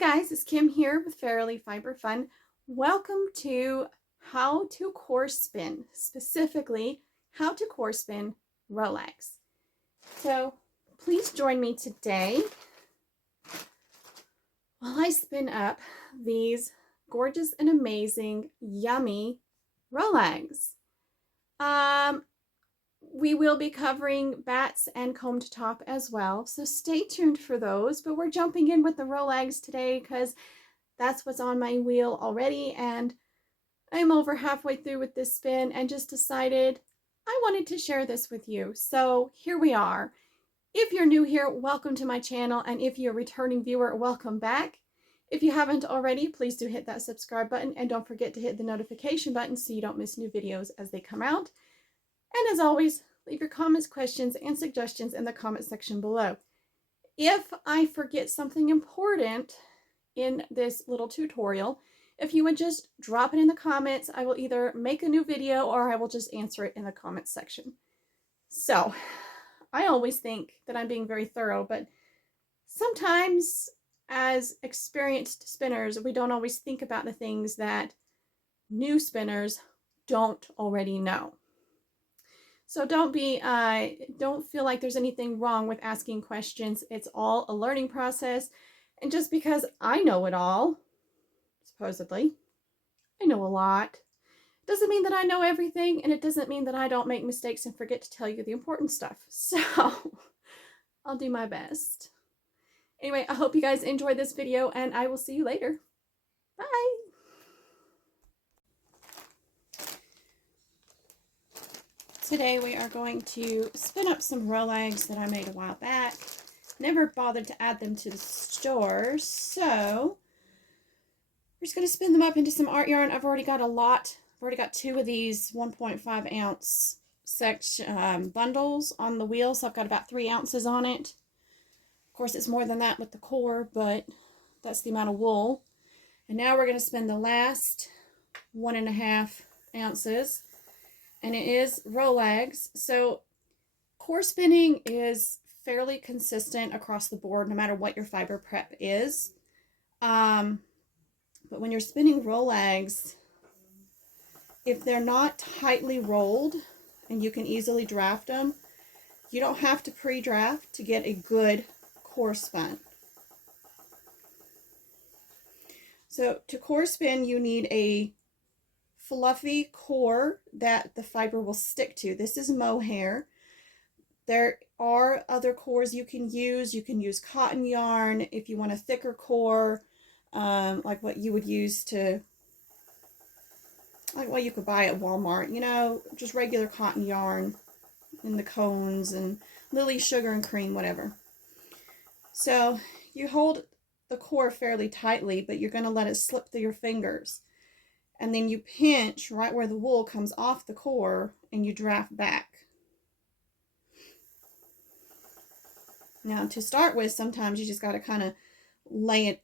Guys, it's Kim here with Fairily Fiber Fun. Welcome to how to core spin, specifically how to core spin Rolags. So please join me today while I spin up these gorgeous and amazing, yummy Rolags. We will be covering bats and combed top as well, so stay tuned for those. But we're jumping in with the Rolags today because that's what's on my wheel already, and I'm over halfway through with this spin and just decided I wanted to share this with you. So here we are. If you're new here, welcome to my channel, and if you're a returning viewer, welcome back. If you haven't already, please do hit that subscribe button, and don't forget to hit the notification button so you don't miss new videos as they come out. And as always, leave your comments, questions, and suggestions in the comment section below. If I forget something important in this little tutorial, if you would just drop it in the comments, I will either make a new video or I will just answer it in the comments section. So, I always think that I'm being very thorough, but sometimes as experienced spinners, we don't always think about the things that new spinners don't already know. So don't feel like there's anything wrong with asking questions. It's all a learning process. And just because I know it all, supposedly, I know a lot, doesn't mean that I know everything, and it doesn't mean that I don't make mistakes and forget to tell you the important stuff. So I'll do my best. Anyway, I hope you guys enjoyed this video, and I will see you later. Bye. Today we are going to spin up some Rolags that I made a while back. Never bothered to add them to the store, so we're just going to spin them up into some art yarn. I've already got a lot. I've already got 2 of these 1.5 ounce bundles on the wheel, so I've got about 3 ounces on it. Of course, it's more than that with the core, but that's the amount of wool. And now we're going to spin the last 1.5 ounces. And it is Rolags. So core spinning is fairly consistent across the board, no matter what your fiber prep is. But when you're spinning Rolags, if they're not tightly rolled and you can easily draft them, you don't have to pre-draft to get a good core spin. So to core spin, you need a fluffy core that the fiber will stick to. This is mohair. There are other cores you can use. You can use cotton yarn if you want a thicker core, like what you would use to, like what you could buy at Walmart, you know, just regular cotton yarn in the cones and Lily sugar and cream, whatever. So you hold the core fairly tightly, but you're going to let it slip through your fingers. And then you pinch right where the wool comes off the core and you draft back. Now to start with, sometimes you just got to kind of lay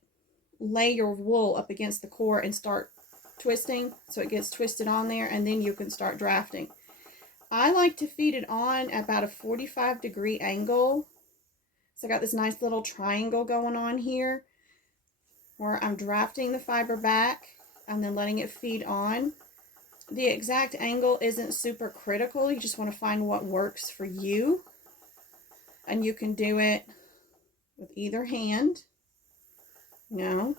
your wool up against the core and start twisting so it gets twisted on there, and then you can start drafting. I like to feed it on at about a 45-degree angle. So I got this nice little triangle going on here where I'm drafting the fiber back and then letting it feed on. The exact angle isn't super critical. You just want to find what works for you. And you can do it with either hand. You know,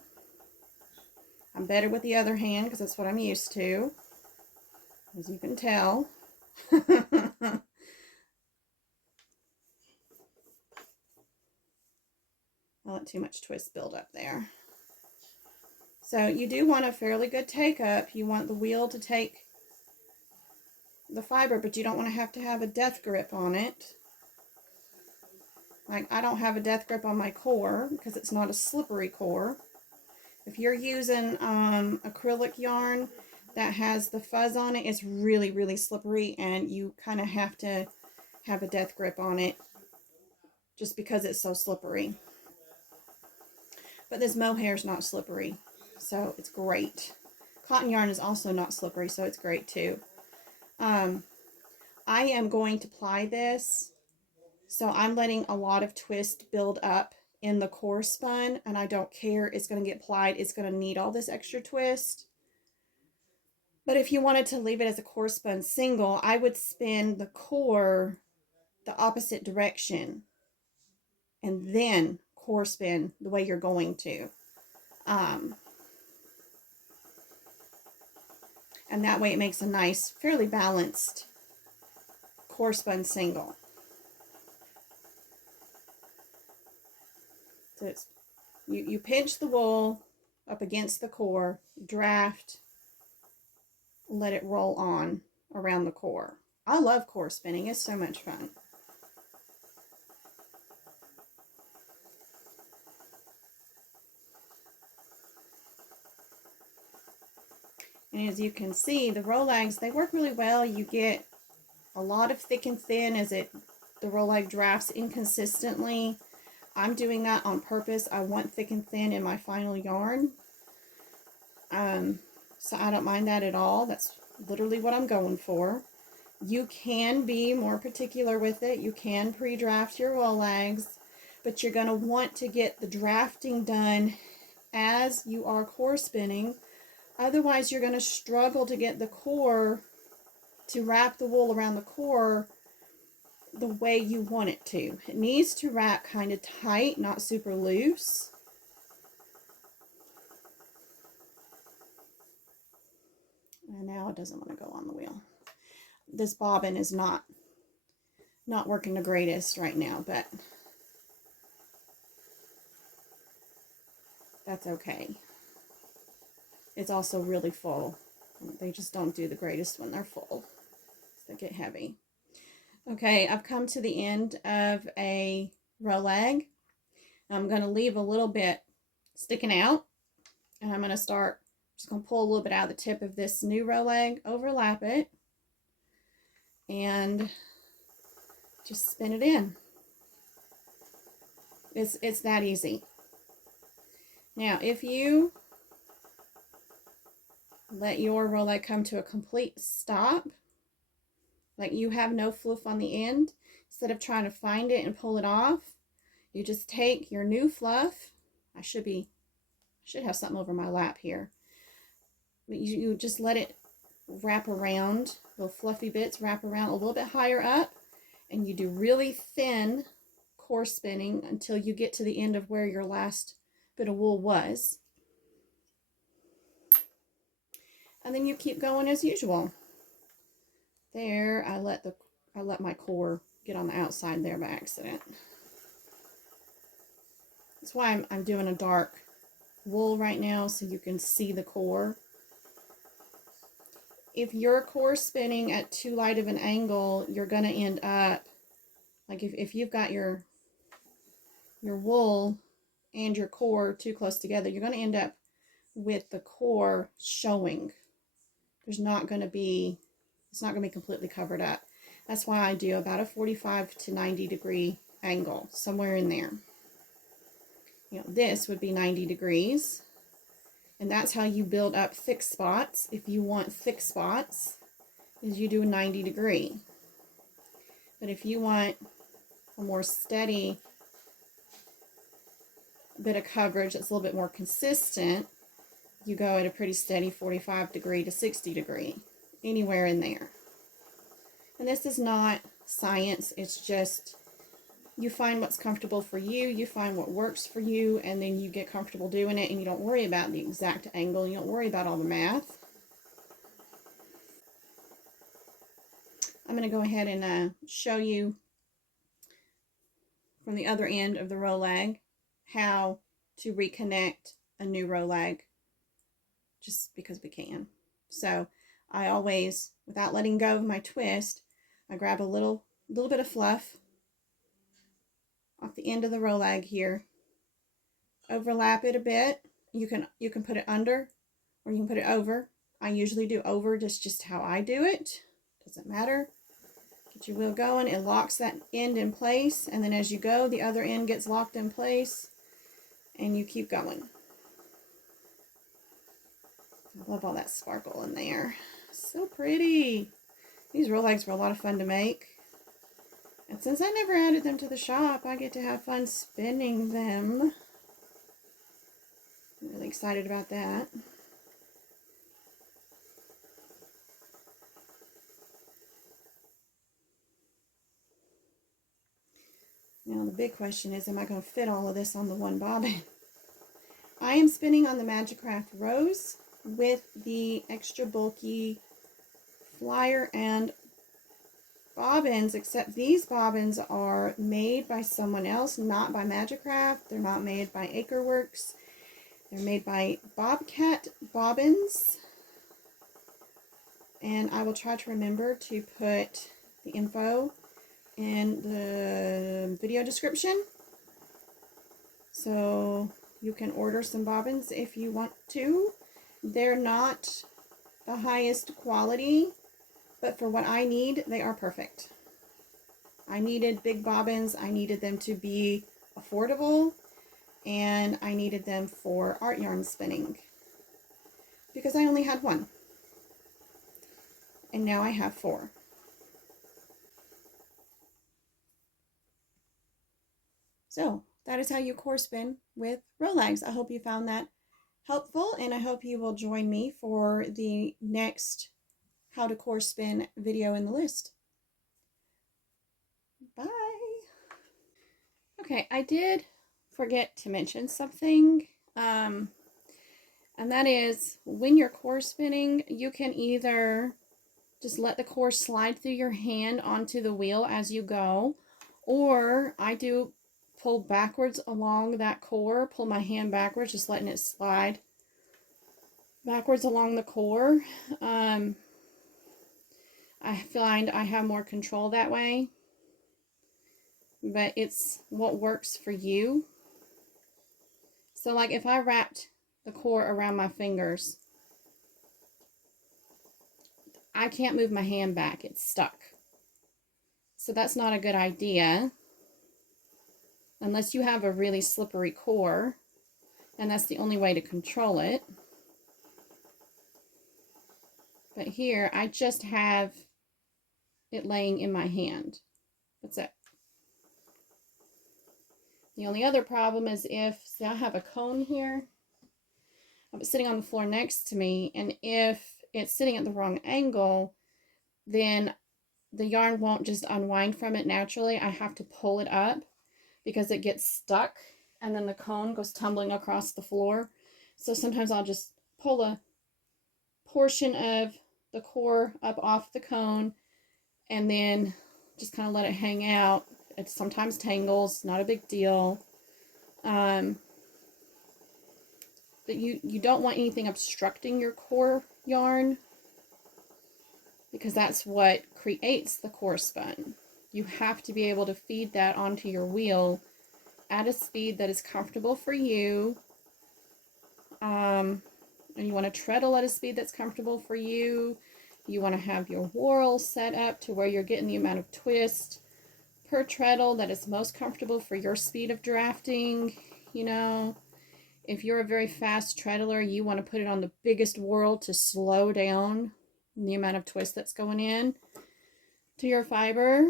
I'm better with the other hand because that's what I'm used to, as you can tell. I'll let too much twist build up there. So you do want a fairly good take up. You want the wheel to take the fiber, but you don't want to have a death grip on it. Like, I don't have a death grip on my core because it's not a slippery core. If you're using acrylic yarn that has the fuzz on it, it's really, really slippery, and you kind of have to have a death grip on it just because it's so slippery. But this mohair is not slippery, so it's great. Cotton yarn is also not slippery, so it's great too. I am going to ply this, so I'm letting a lot of twist build up in the core spun, and I don't care. It's going to get plied. It's going to need all this extra twist. But if you wanted to leave it as a core spun single, I would spin the core the opposite direction and then core spin the way you're going to. And that way it makes a nice, fairly balanced core spun single. So it's, you pinch the wool up against the core, draft, let it roll on around the core. I love core spinning. It's so much fun. And as you can see, the Rolags, they work really well. You get a lot of thick and thin as the Rolag drafts inconsistently. I'm doing that on purpose. I want thick and thin in my final yarn. So I don't mind that at all. That's literally what I'm going for. You can be more particular with it. You can pre-draft your Rolags, but you're going to want to get the drafting done as you are core spinning. Otherwise, you're going to struggle to get the core to wrap the wool around the core the way you want it to. It needs to wrap kind of tight, not super loose. And now it doesn't want to go on the wheel. This bobbin is not working the greatest right now, but that's okay. It's also really full. They just don't do the greatest when they're full. They get heavy. Okay, I've come to the end of a Rolag. I'm going to leave a little bit sticking out, and I'm going to start, just going to pull a little bit out of the tip of this new Rolag, overlap it, and just spin it in. It's that easy. Now, if you let your Rolag come to a complete stop, like you have no fluff on the end, instead of trying to find it and pull it off, you just take your new fluff. I should have something over my lap here. But you just let it wrap around, little fluffy bits wrap around a little bit higher up, and you do really thin core spinning until you get to the end of where your last bit of wool was. And then you keep going as usual. There, I let my core get on the outside there by accident. That's why I'm doing a dark wool right now, so you can see the core. If you're core spinning at too light of an angle, you're going to end up, like if you've got your wool and your core too close together, you're going to end up with the core showing. It's not going to be completely covered up. That's why I do about a 45 to 90 degree angle, somewhere in there. You know, this would be 90 degrees. And that's how you build up thick spots. If you want thick spots, is you do a 90 degree. But if you want a more steady bit of coverage that's a little bit more consistent, you go at a pretty steady 45 degree to 60 degree, anywhere in there. And this is not science, it's just you find what's comfortable for you, you find what works for you, and then you get comfortable doing it, and you don't worry about the exact angle, you don't worry about all the math. I'm going to go ahead and show you from the other end of the Rolag how to reconnect a new Rolag, just because we can. So I always, without letting go of my twist, I grab a little bit of fluff off the end of the Rolag here, overlap it a bit. You can put it under or you can put it over. I usually do over, just how I do it. Doesn't matter. Get your wheel going. It locks that end in place, and then as you go, the other end gets locked in place, and you keep going. I love all that sparkle in there. So pretty. These Rolags were a lot of fun to make. And since I never added them to the shop, I get to have fun spinning them. I'm really excited about that. Now the big question is, am I going to fit all of this on the one bobbin? I am spinning on the Magicraft Rose with the extra bulky flyer and bobbins, except these bobbins are made by someone else, not by Magicraft. They're not made by Acreworks. They're made by Bobcat Bobbins. And I will try to remember to put the info in the video description, so you can order some bobbins if you want to. They're not the highest quality, but for what I need, they are perfect. I needed big bobbins. I needed them to be affordable, and I needed them for art yarn spinning because I only had one, and now I have 4. So that is how you core spin with Rolags. I hope you found that helpful, and I hope you will join me for the next how to core spin video in the list. Bye. Okay, I did forget to mention something, and that is when you're core spinning, you can either just let the core slide through your hand onto the wheel as you go, or I do pull backwards along that core, pull my hand backwards, just letting it slide backwards along the core. I find I have more control that way, but it's what works for you. So like if I wrapped the core around my fingers, I can't move my hand back, it's stuck. So that's not a good idea unless you have a really slippery core, and that's the only way to control it. But here I just have it laying in my hand. That's it. The only other problem is if, see, I have a cone here. I'm sitting on the floor next to me, and if it's sitting at the wrong angle, then the yarn won't just unwind from it naturally. I have to pull it up because it gets stuck, and then the cone goes tumbling across the floor. So sometimes I'll just pull a portion of the core up off the cone and then just kind of let it hang out. It sometimes tangles, not a big deal. But you don't want anything obstructing your core yarn, because that's what creates the core spun. You have to be able to feed that onto your wheel at a speed that is comfortable for you. And you want to treadle at a speed that's comfortable for you. You want to have your whorl set up to where you're getting the amount of twist per treadle that is most comfortable for your speed of drafting. You know, if you're a very fast treadler, you want to put it on the biggest whorl to slow down the amount of twist that's going in to your fiber.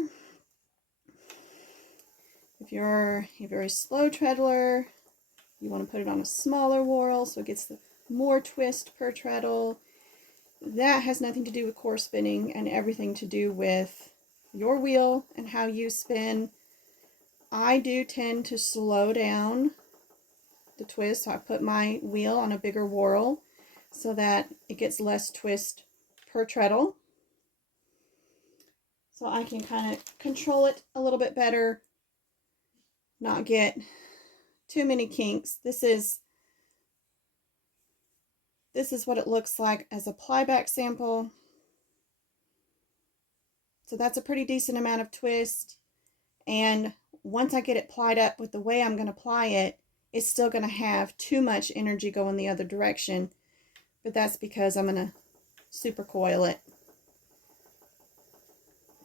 If you're a very slow treadler, you want to put it on a smaller whorl so it gets the more twist per treadle. That has nothing to do with core spinning and everything to do with your wheel and how you spin. I do tend to slow down the twist, so I put my wheel on a bigger whorl so that it gets less twist per treadle. So I can kind of control it a little bit better, not get too many kinks. This is what it looks like as a plyback sample. So that's a pretty decent amount of twist. And once I get it plied up with the way I'm going to ply it, it's still going to have too much energy going the other direction. But that's because I'm going to super coil it.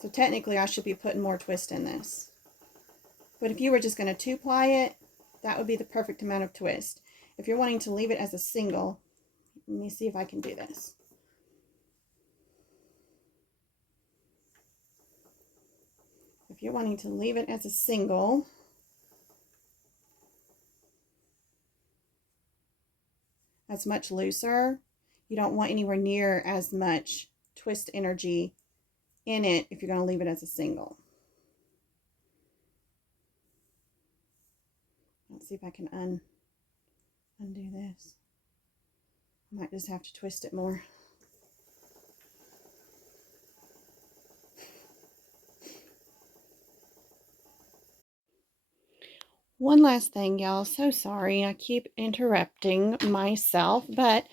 So technically I should be putting more twist in this. But if you were just going to 2-ply it, that would be the perfect amount of twist. If you're wanting to leave it as a single, let me see if I can do this. If if you're wanting to leave it as a single, that's much looser. You don't want anywhere near as much twist energy in it if you're going to leave it as a single. Let's see if I can undo this. I might just have to twist it more. One last thing, y'all. So sorry. I keep interrupting myself, but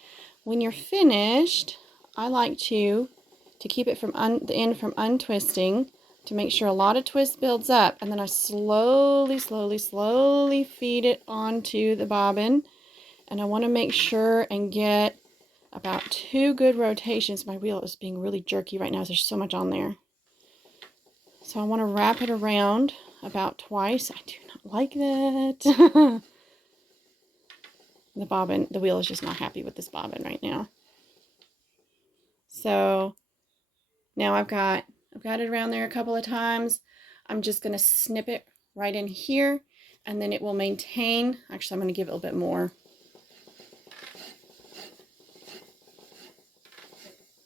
when you're finished, I like to keep it from the end from untwisting, to make sure a lot of twist builds up, and then I slowly feed it onto the bobbin, and I want to make sure and get about 2 good rotations. My wheel is being really jerky right now. There's so much on there. So I want to wrap it around about twice. I do not like that. The wheel is just not happy with this bobbin right now. So now I've got it around there a couple of times. I'm just going to snip it right in here, and then it will maintain. Actually, I'm going to give it a little bit more.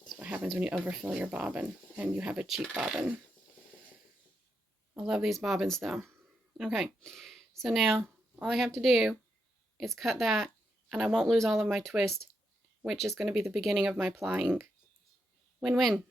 That's what happens when you overfill your bobbin and you have a cheap bobbin. I love these bobbins though. Okay, so now all I have to do is cut that, and I won't lose all of my twist, which is going to be the beginning of my plying. Win-win.